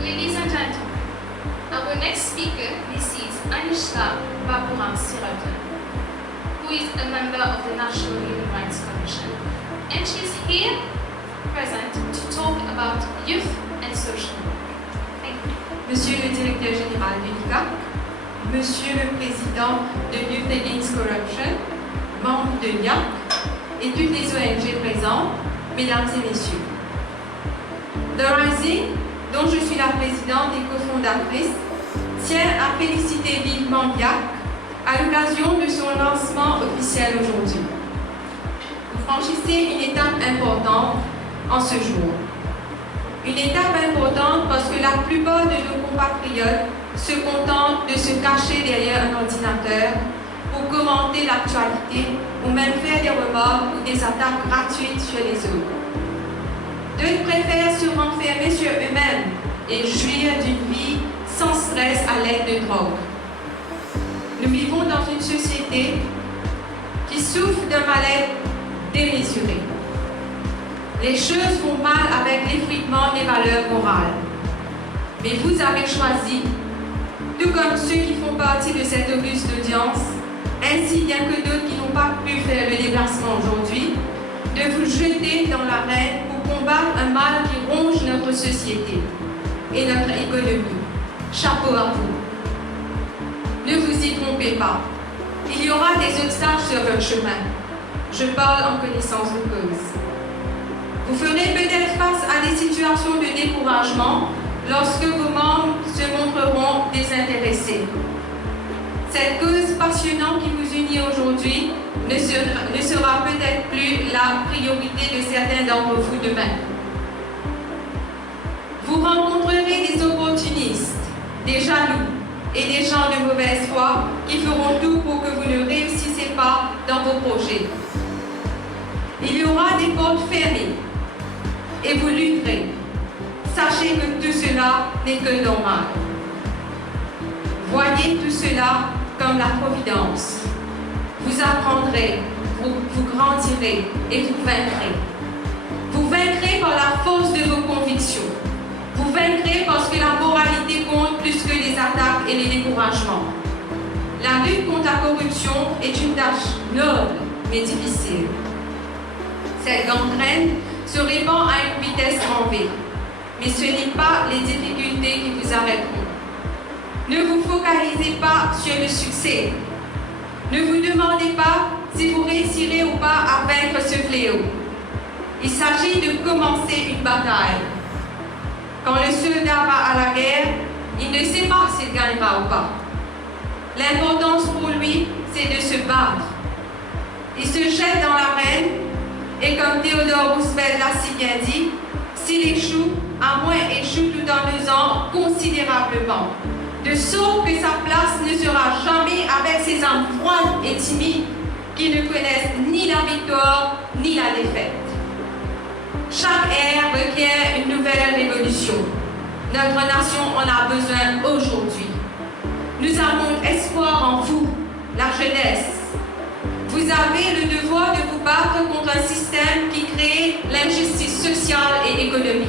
Ladies and gentlemen, our next speaker is Anishka Baburam Siraton, who is a member of the National Human Rights Commission, and she is here present to talk about youth and social work. Thank you. Monsieur le directeur général de l'ICAC, Monsieur le président de Youth Against Corruption, membre de l'IAC et toutes les ONG présentes, mesdames et messieurs. The Rising, dont je suis la présidente et cofondatrice, tient à féliciter vivement l'IAC à l'occasion de son lancement officiel aujourd'hui. Vous franchissez une étape importante en ce jour. Une étape importante parce que la plupart de nos compatriotes se contentent de se cacher derrière un ordinateur pour commenter l'actualité ou même faire des remarques ou des attaques gratuites sur les autres. D'autres préfèrent se renfermer sur eux-mêmes et jouir d'une vie sans stress à l'aide de drogue. Nous vivons dans une société qui souffre d'un mal-être démesuré. Les choses vont mal avec l'effritement des valeurs morales. Mais vous avez choisi, tout comme ceux qui font partie de cette auguste audience, ainsi bien que d'autres qui n'ont pas pu faire le déplacement aujourd'hui, de vous jeter dans l'arène pour combattre un mal qui ronge notre société et notre économie. Chapeau à vous. Ne vous y trompez pas. Il y aura des obstacles sur votre chemin. Je parle en connaissance de cause. Vous ferez peut-être face à des situations de découragement lorsque vos membres se montreront désintéressés. Cette cause passionnante qui vous unit aujourd'hui ne sera peut-être plus la priorité de certains d'entre vous demain. Vous rencontrerez des opportunistes, des jaloux et des gens de mauvaise foi qui feront tout pour que vous ne réussissiez pas dans vos projets. Il y aura des portes fermées et vous lutterez. Sachez que tout cela n'est que normal. Voyez tout cela comme la providence. Vous apprendrez, vous grandirez et vous vaincrez. Vous vaincrez par la force de vos convictions. Vous vaincrez parce que la moralité compte plus que les attaques et les découragements. La lutte contre la corruption est une tâche noble mais difficile. Cette gangrène se répand à une vitesse grand V. Mais ce n'est pas les difficultés qui vous arrêteront. Ne vous focalisez pas sur le succès. Ne vous demandez pas si vous réussirez ou pas à vaincre ce fléau. Il s'agit de commencer une bataille. Quand le soldat va à la guerre, il ne sait pas s'il gagnera ou pas. L'importance pour lui, c'est de se battre. Il se jette dans l'arène et comme Theodore Roosevelt l'a si bien dit, s'il échoue, à moins échoue tout en usant considérablement, de sorte que sa place ne sera jamais avec ces âmes froides et timides qui ne connaissent ni la victoire ni la défaite. Chaque ère requiert une nouvelle révolution. Notre nation en a besoin aujourd'hui. Nous avons espoir en vous, la jeunesse. Vous avez le devoir de vous battre contre un système qui crée l'injustice sociale et économique.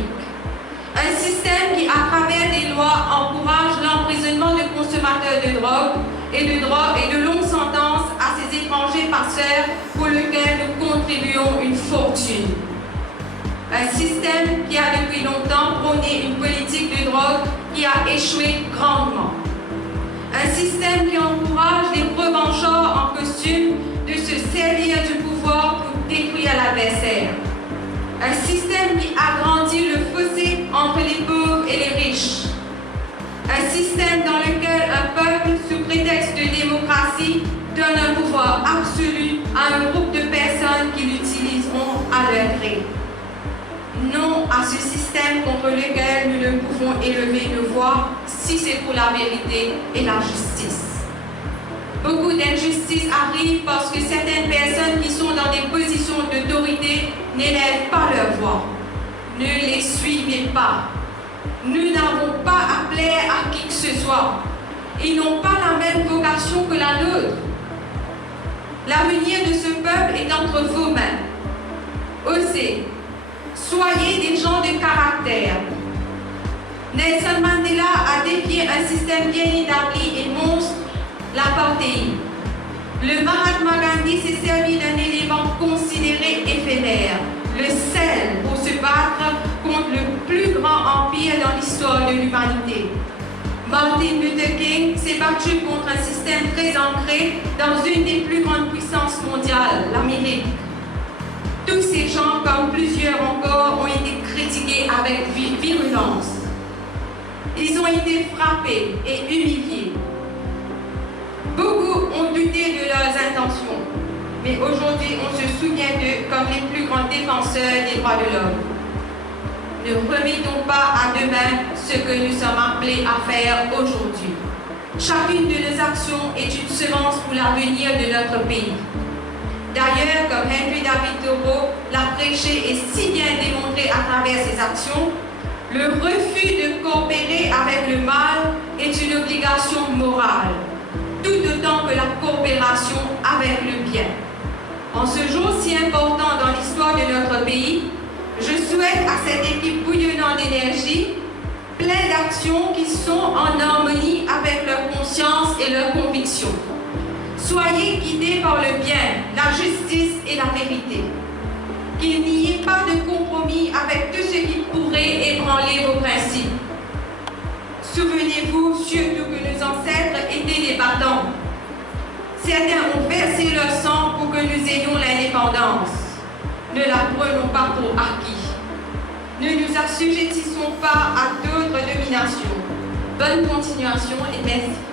Un système qui, à travers des lois, encourage l'emprisonnement de consommateurs de drogue et de longues sentences à ces étrangers passeurs pour lesquels nous contribuons une fortune. Un système qui a depuis longtemps prôné une politique de drogue qui a échoué grandement. Un système qui encourage les revanchards en costume de se servir du pouvoir pour détruire l'adversaire. Un système qui agrandit le fossé entre les pauvres et les riches. Un système dans lequel un peuple, sous prétexte de démocratie, donne un pouvoir absolu à un groupe de personnes qui l'utiliseront à leur gré. Non à ce système contre lequel nous ne pouvons élever nos voix si c'est pour la vérité et la justice. Beaucoup d'injustices arrivent parce que certaines personnes qui sont dans des positions d'autorité n'élèvent pas leur voix. Ne les suivez pas. Nous n'avons pas à plaire à qui que ce soit. Ils n'ont pas la même vocation que la nôtre. L'avenir de ce peuple est entre vos mains. Osez. Soyez des gens de caractère. Nelson Mandela a défié un système bien établi et monstre, l'apartheid. Le Mahatma Gandhi s'est servi d'un élément considéré éphémère, le sel, pour se battre contre le plus grand empire dans l'histoire de l'humanité. Martin Luther King s'est battu contre un système très ancré dans une des plus grandes puissances mondiales, l'Amérique. Tous ces gens, comme plusieurs encore, ont été critiqués avec virulence. Ils ont été frappés et humiliés. Beaucoup ont douté de leurs intentions, mais aujourd'hui on se souvient d'eux comme les plus grands défenseurs des droits de l'homme. Ne remettons pas à demain ce que nous sommes appelés à faire aujourd'hui. Chacune de nos actions est une semence pour l'avenir de notre pays. D'ailleurs, comme Henry David Thoreau l'a prêché et si bien démontré à travers ses actions, le refus de coopérer avec le mal est une obligation morale, tout autant que la coopération avec le bien. En ce jour si important dans l'histoire de notre pays, je souhaite à cette équipe bouillonnante d'énergie plein d'actions qui sont en harmonie avec leur conscience et leurs convictions. Soyez guidés par le bien, la justice et la vérité. Qu'il n'y ait pas de compromis avec tout ce qui pourrait ébranler vos principes. Souvenez-vous surtout que nos ancêtres étaient des battants. Certains ont versé leur sang pour que nous ayons l'indépendance. Ne la prenons pas pour acquis. Ne nous assujettissons pas à d'autres dominations. Bonne continuation et merci.